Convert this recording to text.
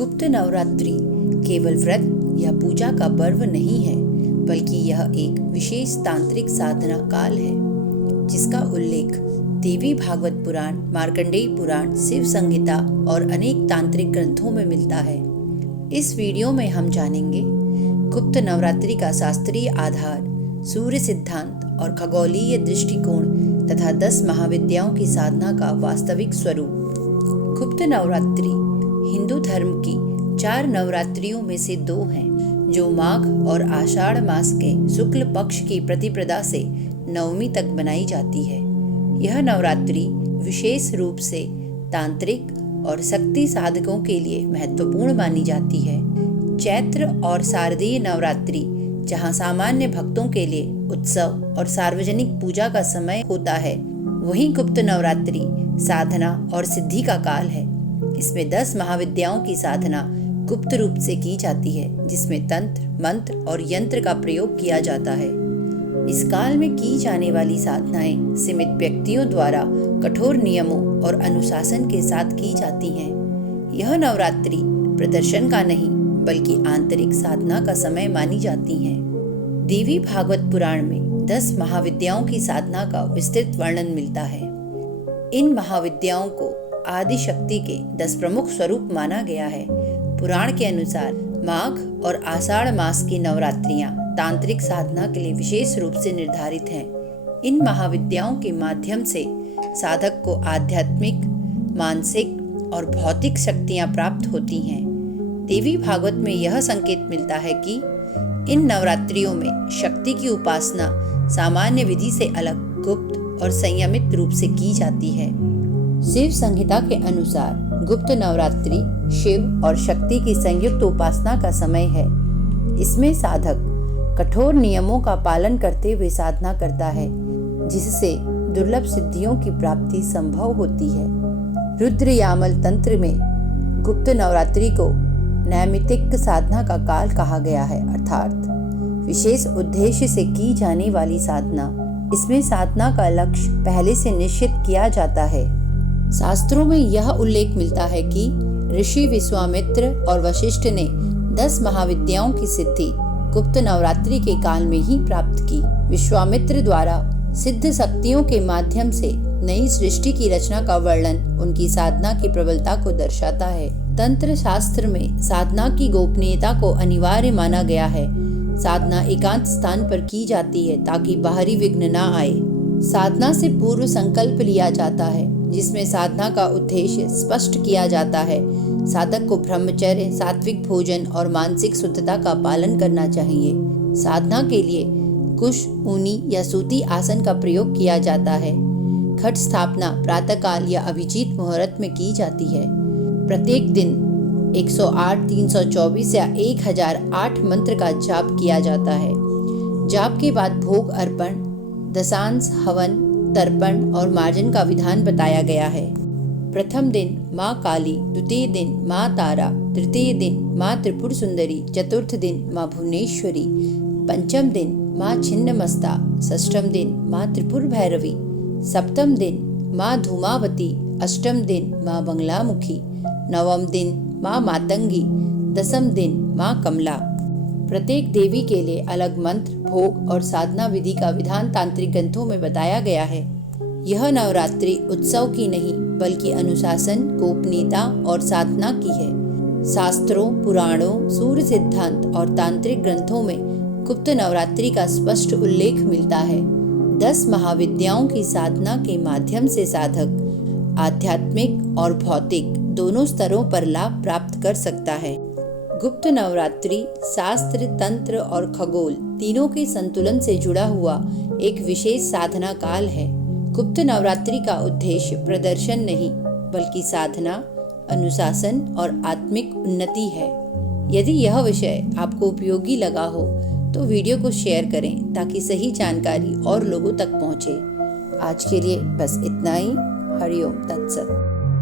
गुप्त नवरात्रि केवल व्रत या पूजा का पर्व नहीं है, बल्कि यह एक विशेष तांत्रिक साधना काल है जिसका उल्लेख देवी भागवत पुराण, मार्कंडेय पुराण, शिव संहिता और अनेक तांत्रिक ग्रंथों में मिलता है। इस वीडियो में हम जानेंगे गुप्त नवरात्रि का शास्त्रीय आधार, सूर्य सिद्धांत और खगोलीय दृष्टिकोण तथा 10 महाविद्याओं की साधना का वास्तविक स्वरूप। गुप्त नवरात्रि हिंदू धर्म की 4 नवरात्रियों में से 2 हैं, जो माघ और आषाढ़ मास के शुक्ल पक्ष की प्रतिपदा से नवमी तक बनाई जाती है। यह नवरात्रि विशेष रूप से तांत्रिक और शक्ति साधकों के लिए महत्वपूर्ण मानी जाती है। चैत्र और शारदीय नवरात्रि जहां सामान्य भक्तों के लिए उत्सव और सार्वजनिक पूजा का समय होता है, वहीं गुप्त नवरात्रि साधना और सिद्धि का काल है। इसमें 10 महाविद्याओं की साधना गुप्त रूप से की जाती है, जिसमें तंत्र, मंत्र और यंत्र का प्रयोग किया जाता है। इस काल में की जाने वाली साधनाएं सीमित व्यक्तियों द्वारा कठोर नियमों और अनुशासन के साथ की जाती हैं। यह नवरात्रि प्रदर्शन का नहीं, बल्कि आंतरिक साधना का समय मानी जाती हैं। देवी भागवत पुराण में 10 महाविद्याओं की साधना का विस्तृत वर्णन मिलता है। इन महाविद्याओं को आदि शक्ति के 10 प्रमुख स्वरूप माना गया है। पुराण के अनुसार माघ और आषाढ़ मास की नवरात्रियां तांत्रिक साधना के लिए विशेष रूप से निर्धारित हैं। इन महाविद्याओं के माध्यम से साधक को आध्यात्मिक, मानसिक और भौतिक शक्तियां प्राप्त होती हैं। देवी भागवत में यह संकेत मिलता है कि इन नवरात्रियों में शक्ति की उपासना सामान्य विधि से अलग, गुप्त और संयमित रूप से की जाती है। शिव संहिता के अनुसार गुप्त नवरात्रि शिव और शक्ति की संयुक्त उपासना का समय है। इसमें साधक कठोर नियमों का पालन करते हुए साधना करता है, जिससे दुर्लभ सिद्धियों की प्राप्ति संभव होती है। रुद्र यामल तंत्र में गुप्त नवरात्रि को नैमित्तिक साधना का काल कहा गया है, अर्थात विशेष उद्देश्य से की जाने वाली साधना। इसमें साधना का लक्ष्य पहले से निश्चित किया जाता है। शास्त्रों में यह उल्लेख मिलता है कि ऋषि विश्वामित्र और वशिष्ठ ने 10 महाविद्याओं की सिद्धि गुप्त नवरात्रि के काल में ही प्राप्त की। विश्वामित्र द्वारा सिद्ध शक्तियों के माध्यम से नई सृष्टि की रचना का वर्णन उनकी साधना की प्रबलता को दर्शाता है। तंत्र शास्त्र में साधना की गोपनीयता को अनिवार्य माना गया है। साधना एकांत स्थान पर की जाती है ताकि बाहरी विघ्न न आए। साधना से पूर्व संकल्प लिया जाता है, जिसमें साधना का उद्देश्य स्पष्ट किया जाता है। साधक को ब्रह्मचर्य, सात्विक भोजन और मानसिक शुद्धता का पालन करना चाहिए। साधना के लिए कुश, ऊनी या सूती आसन का प्रयोग किया जाता है। घट स्थापना प्रातःकाल या अभिजीत मुहूर्त में की जाती है। प्रत्येक दिन 108, 324 या 1008 मंत्र का जाप किया जाता है। जाप के बाद भोग अर्पण, दशांश, हवन, तर्पण और मार्जन का विधान बताया गया है। प्रथम दिन माँ काली, द्वितीय दिन माँ तारा, तृतीय दिन माँ त्रिपुर सुंदरी, चतुर्थ दिन माँ भुवनेश्वरी, पंचम दिन माँ छिन्नमस्ता, षष्ठम दिन माँ त्रिपुर भैरवी, सप्तम दिन माँ धूमावती, अष्टम दिन माँ बंगलामुखी, नवम दिन माँ मातंगी, दसम दिन माँ कमला। प्रत्येक देवी के लिए अलग मंत्र, भोग और साधना विधि का विधान तांत्रिक ग्रंथों में बताया गया है। यह नवरात्रि उत्सव की नहीं, बल्कि अनुशासन, गोपनीयता और साधना की है। शास्त्रों, पुराणों, सूर्य सिद्धांत और तांत्रिक ग्रंथों में गुप्त नवरात्रि का स्पष्ट उल्लेख मिलता है। 10 महाविद्याओं की साधना के माध्यम से साधक आध्यात्मिक और भौतिक दोनों स्तरों पर लाभ प्राप्त कर सकता है। गुप्त नवरात्रि शास्त्र, तंत्र और खगोल तीनों के संतुलन से जुड़ा हुआ एक विशेष साधना काल है। गुप्त नवरात्रि का उद्देश्य प्रदर्शन नहीं, बल्कि साधना, अनुशासन और आत्मिक उन्नति है। यदि यह विषय आपको उपयोगी लगा हो तो वीडियो को शेयर करें, ताकि सही जानकारी और लोगों तक पहुंचे। आज के लिए बस इतना ही। हरि ओम तत्सत।